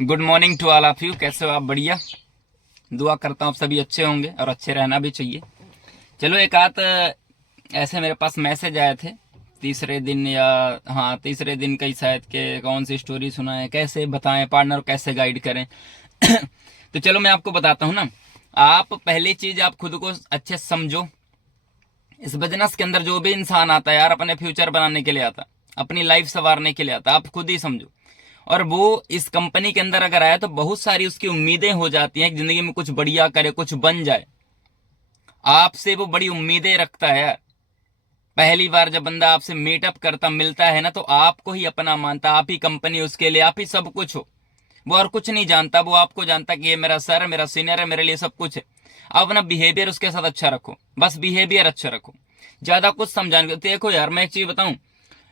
Good morning to all of you. कैसे हो आप? बढ़िया। दुआ करता हूँ आप सभी अच्छे होंगे और अच्छे रहना भी चाहिए। चलो एक आध ऐसे मेरे पास मैसेज आए थे तीसरे दिन, या हाँ तीसरे दिन का ही शायद, के कौन सी स्टोरी सुनाएं, कैसे बताएं पार्टनर, कैसे गाइड करें। तो चलो मैं आपको बताता हूँ ना। आप पहली चीज आप खुद को अच्छे से समझो। इस बिजनेस के अंदर जो भी इंसान आता है यार, अपने फ्यूचर बनाने के लिए आता, अपनी लाइफ संवारने के लिए आता, आप खुद ही समझो। और वो इस कंपनी के अंदर अगर आया तो बहुत सारी उसकी उम्मीदें हो जाती हैं कि जिंदगी में कुछ बढ़िया करे, कुछ बन जाए। आपसे वो बड़ी उम्मीदें रखता है यार। पहली बार जब बंदा आपसे मीटअप करता, मिलता है ना, तो आपको ही अपना मानता, आप ही कंपनी उसके लिए, आप ही सब कुछ हो। वो और कुछ नहीं जानता, वो आपको जानता कि ये मेरा सर है, मेरा सीनियर है, मेरे लिए सब कुछ है। आप अपना बिहेवियर उसके साथ अच्छा रखो, बस बिहेवियर अच्छा रखो। ज्यादा कुछ समझाने। देखो यार, मैं एक चीज बताऊं।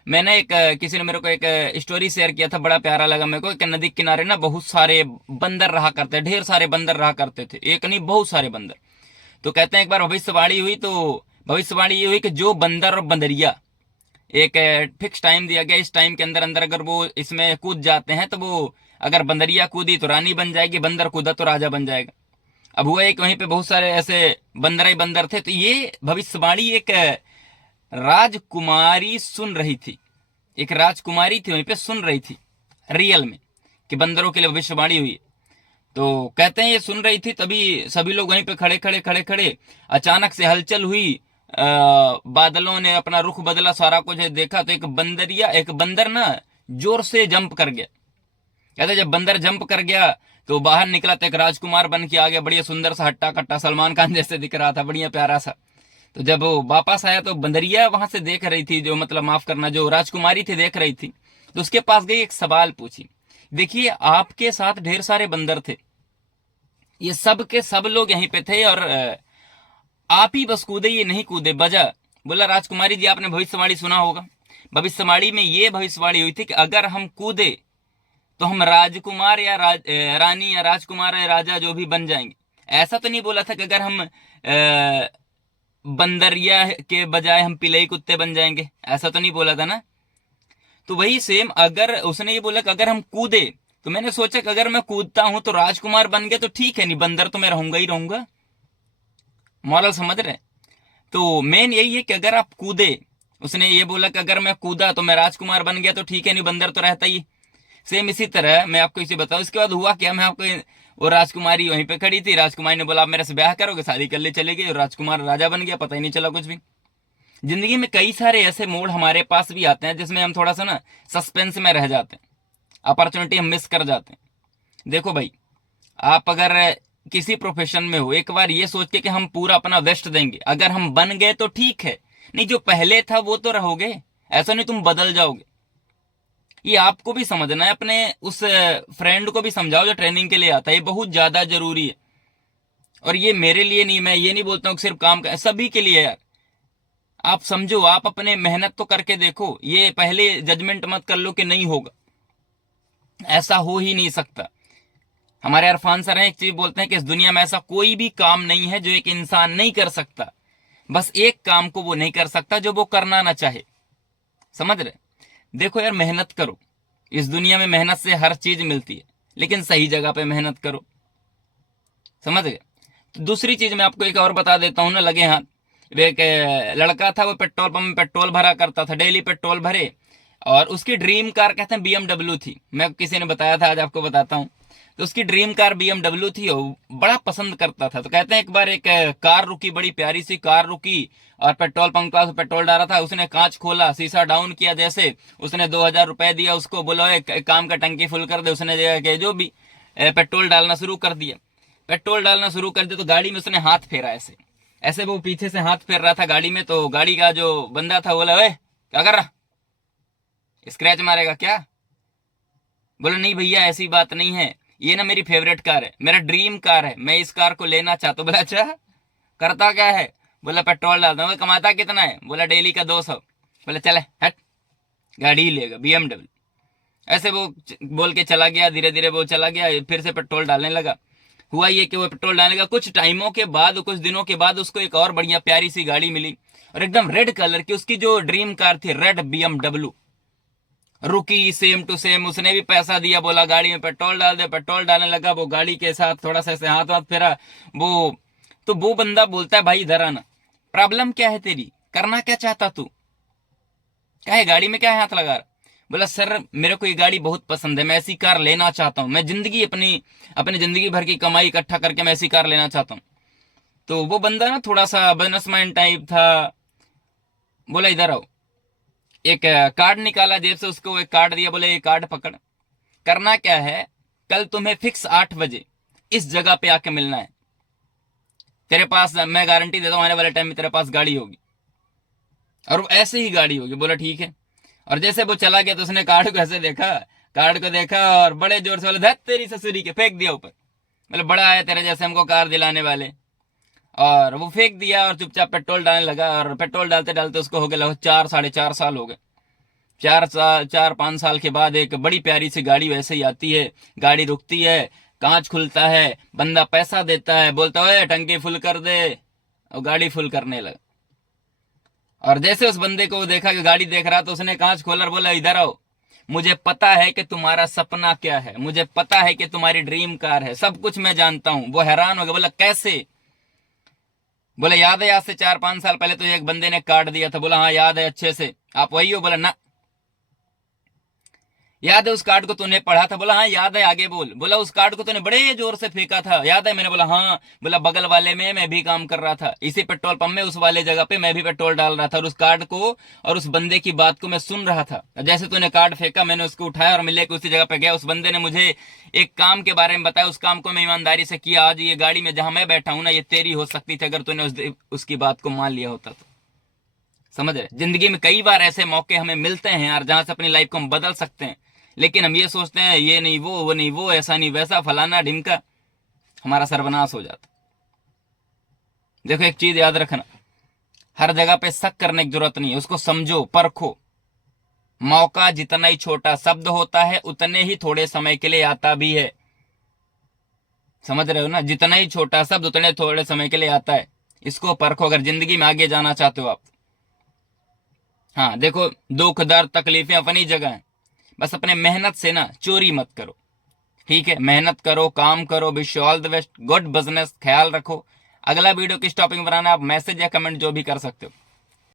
मैंने किसी ने मेरे को एक स्टोरी शेयर किया था, बड़ा प्यारा लगा मेरे को। एक नदी किनारे ना बहुत सारे बंदर रहा करते, ढेर सारे बंदर रहा करते थे, एक नहीं बहुत सारे बंदर। तो कहते हैं एक बार भविष्यवाणी हुई, तो भविष्यवाणी ये हुई कि जो बंदर और बंदरिया, एक फिक्स टाइम दिया गया, इस टाइम के अंदर अंदर अगर वो इसमें कूद जाते हैं तो वो, अगर बंदरिया कूदी तो रानी बन जाएगी, बंदर कूदा तो राजा बन जाएगा। अब हुआ एक वहीं पे बहुत सारे ऐसे बंदर ही बंदर थे, तो ये भविष्यवाणी एक राजकुमारी सुन रही थी। एक राजकुमारी थी वहीं पे सुन रही थी रियल में, कि बंदरों के लिए भविष्यवाणी हुई है। तो कहते हैं ये सुन रही थी, तभी सभी लोग वहीं पे खड़े खड़े अचानक से हलचल हुई। बादलों ने अपना रुख बदला, सारा कुछ देखा, तो एक बंदर ना जोर से जंप कर गया। कहते जब बंदर जंप कर गया तो बाहर निकला तो एक राजकुमार बन के आ गया, बढ़िया सुंदर सा, हट्टा कट्टा, सलमान खान जैसे दिख रहा था, बढ़िया प्यारा सा। तो जब वो वापस आया तो बंदरिया वहां से देख रही थी, जो मतलब माफ करना, जो राजकुमारी थी देख रही थी। तो उसके पास गई, एक सवाल पूछी। देखिए आपके साथ ढेर सारे बंदर थे, ये सब के सब लोग यहीं पे थे, और आप ही बस कूदे, ये नहीं कूदे वजह। बोला राजकुमारी जी आपने भविष्यवाणी सुना होगा, भविष्यवाणी में ये भविष्यवाणी हुई थी कि अगर हम कूदे तो हम राजकुमार या रानी या राजकुमार या राजा जो भी बन जाएंगे। ऐसा तो नहीं बोला था कि अगर हम बंदरिया के बजाय हम पिलई कुत्ते बन जाएंगे, ऐसा तो नहीं बोला था ना। तो वही सेम, अगर उसने ये बोला कि अगर हम कूदे, तो मैंने सोचा कि अगर मैं कूदता हूं तो राजकुमार बन गया तो ठीक है, नहीं बंदर तो मैं रहूंगा ही रहूंगा। मॉरल समझ रहे? तो मेन यही है कि अगर आप कूदे, उसने ये बोला कि अगर मैं कूदा तो मैं राजकुमार बन गया तो ठीक है, नहीं बंदर तो रहता ही। सेम इसी तरह मैं आपको इसे बताऊं, इसके बाद हुआ क्या, मैं आपको वो राजकुमारी वहीं पे खड़ी थी, राजकुमारी ने बोला आप मेरे से ब्याह करोगे, शादी कर ले, चले गए, और राजकुमार राजा बन गया, पता ही नहीं चला कुछ भी। जिंदगी में कई सारे ऐसे मोड़ हमारे पास भी आते हैं जिसमें हम थोड़ा सा ना सस्पेंस में रह जाते हैं, अपॉर्चुनिटी हम मिस कर जाते हैं। देखो भाई, आप अगर किसी प्रोफेशन में हो, एक बार ये सोच के कि हम पूरा अपना बेस्ट देंगे, अगर हम बन गए तो ठीक है, नहीं जो पहले था वो तो रहोगे, ऐसा नहीं तुम बदल जाओगे। ये आपको भी समझना है, अपने उस फ्रेंड को भी समझाओ जो ट्रेनिंग के लिए आता है, ये बहुत ज्यादा जरूरी है। और ये मेरे लिए नहीं, मैं ये नहीं बोलता हूँ कि सिर्फ काम कर, सभी के लिए यार। आप समझो, आप अपने मेहनत तो करके देखो, ये पहले जजमेंट मत कर लो कि नहीं होगा, ऐसा हो ही नहीं सकता। हमारे अरफान सर हैं, एक चीज बोलते हैं कि इस दुनिया में ऐसा कोई भी काम नहीं है जो एक इंसान नहीं कर सकता, बस एक काम को वो नहीं कर सकता जो वो करना ना चाहे। समझ रहे? देखो यार, मेहनत करो, इस दुनिया में मेहनत से हर चीज मिलती है, लेकिन सही जगह पे मेहनत करो। समझ गए? तो दूसरी चीज मैं आपको एक और बता देता हूँ ना, लगे हाथ। एक लड़का था, वो पेट्रोल पंप में पेट्रोल भरा करता था, डेली पेट्रोल भरे, और उसकी ड्रीम कार कहते हैं बीएमडब्ल्यू थी। मैं किसी ने बताया था, आज आपको बताता हूँ। तो उसकी ड्रीम कार बीएमडब्ल्यू थी, और बड़ा पसंद करता था। तो कहते हैं एक बार एक कार रुकी, बड़ी प्यारी सी कार रुकी, और पेट्रोल पंप का पेट्रोल डाला था, उसने कांच खोला, शीशा डाउन किया, जैसे उसने 2,000 रुपए दिया उसको, बोला एक काम का टंकी फुल कर दे, उसने जो भी पेट्रोल डालना शुरू कर दिया। पेट्रोल डालना शुरू कर दिया तो गाड़ी में उसने हाथ फेरा, ऐसे ऐसे वो पीछे से हाथ फेर रहा था गाड़ी में, तो गाड़ी का जो बंदा था बोला ओए क्या कर रहा, स्क्रैच मारेगा क्या? बोला नहीं भैया ऐसी बात नहीं है, ये ना मेरी फेवरेट कार है, मेरा ड्रीम कार है, मैं इस कार को लेना चाहता हूँ। बोला अच्छा, करता क्या है? बोला पेट्रोल डालता हूँ। कमाता कितना है? बोला डेली का 200। बोला चले हट, गाड़ी ही लेगा बीएमडब्ल्यू। ऐसे वो बोल के चला गया, धीरे धीरे वो चला गया, फिर से पेट्रोल डालने लगा। हुआ ये कि वो पेट्रोल डालने का कुछ टाइमों के बाद, कुछ दिनों के बाद उसको एक और बढ़िया प्यारी सी गाड़ी मिली, और एकदम रेड कलर की, उसकी जो ड्रीम कार थी, रेड बीएमडब्ल्यू। रुकी सेम टू सेम, उसने भी पैसा दिया, बोला गाड़ी में पेट्रोल डाल दे, पेट्रोल डालने लगा, वो गाड़ी के साथ थोड़ा सा ऐसे हाथ हाथ फेरा वो, तो वो बंदा बोलता है भाई इधर आना, प्रॉब्लम क्या है तेरी, करना क्या चाहता तू, क्या है गाड़ी में, क्या है हाथ लगा रहा? बोला सर मेरे को ये गाड़ी बहुत पसंद है, मैं ऐसी कार लेना चाहता हूँ, मैं जिंदगी अपनी जिंदगी भर की कमाई इकट्ठा करके मैं ऐसी कार लेना चाहता हूँ। तो वो बंदा ना थोड़ा सा बिजनेसमैन टाइप था, बोला इधर आओ, एक कार्ड निकाला जेब से, उसको एक कार्ड दिया, बोले ये कार्ड पकड़, करना क्या है, कल तुम्हें फिक्स 8 बजे इस जगह पे आके मिलना है, तेरे पास मैं गारंटी देता हूँ आने वाले टाइम में तेरे पास गाड़ी होगी, और वो ऐसे ही गाड़ी होगी। बोला ठीक है। और जैसे वो चला गया तो उसने कार्ड को ऐसे देखा, कार्ड को देखा और बड़े जोर से बोले धत तेरी ससुरी के, फेंक दिया ऊपर। मतलब बड़ा आया तेरे जैसे हमको कार दिलाने वाले, और वो फेंक दिया और चुपचाप पेट्रोल डालने लगा। और पेट्रोल डालते डालते उसको हो गया लगभग 4-4.5 साल हो गए। 4-5 साल के बाद एक बड़ी प्यारी सी गाड़ी वैसे ही आती है, गाड़ी रुकती है, कांच खुलता है, बंदा पैसा देता है, बोलता है टंकी फुल कर दे, और गाड़ी फुल करने लगा। और जैसे उस बंदे को देखा कि गाड़ी देख रहा, तो उसने कांच खोला और बोला इधर आओ, मुझे पता है कि तुम्हारा सपना क्या है, मुझे पता है कि तुम्हारी ड्रीम कार है, सब कुछ मैं जानता हूं। वो हैरान हो गया, बोला कैसे? बोला याद है आज से 4-5 साल पहले तो एक बंदे ने कार्ड दिया था। बोला हाँ याद है अच्छे से, आप वही हो? बोला ना। याद है उस कार्ड को तूने पढ़ा था? बोला हाँ याद है, आगे बोल। बोला उस कार्ड को तूने बड़े जोर से फेंका था, याद है? मैंने बोला हाँ। बोला बगल वाले में मैं भी काम कर रहा था, इसी पेट्रोल पंप में, उस वाले जगह पे मैं भी पेट्रोल डाल रहा था, और उस कार्ड को और उस बंदे की बात को मैं सुन रहा था। जैसे तूने कार्ड फेंका मैंने उसको उठाया और मिले उसी जगह पे गया, उस बंदे ने मुझे एक काम के बारे में बताया, उस काम को मैं ईमानदारी से किया। आज ये गाड़ी में जहां मैं बैठा हूं ना, ये तेरी हो सकती थी अगर तूने उसकी बात को मान लिया होता तो। समझ रहे? जिंदगी में कई बार ऐसे मौके हमें मिलते हैं यार, जहां से अपनी लाइफ को हम बदल सकते हैं, लेकिन हम ये सोचते हैं ये नहीं वो नहीं वो, ऐसा नहीं वैसा, फलाना ढिमका, हमारा सर्वनाश हो जाता। देखो एक चीज याद रखना, हर जगह पे शक करने की जरूरत नहीं है, उसको समझो, परखो। मौका जितना ही छोटा शब्द होता है उतने ही थोड़े समय के लिए आता भी है। समझ रहे हो ना? जितना ही छोटा शब्द उतने थोड़े समय के लिए आता है। इसको परखो अगर जिंदगी में आगे जाना चाहते हो आप। हाँ देखो, दुख दर्द तकलीफें अपनी जगह है, बस अपने मेहनत से ना चोरी मत करो, ठीक है? मेहनत करो, काम करो, wish you all the best, good business, ख्याल रखो। अगला वीडियो किस टॉपिक में बनाना आप मैसेज या कमेंट जो भी कर सकते हो।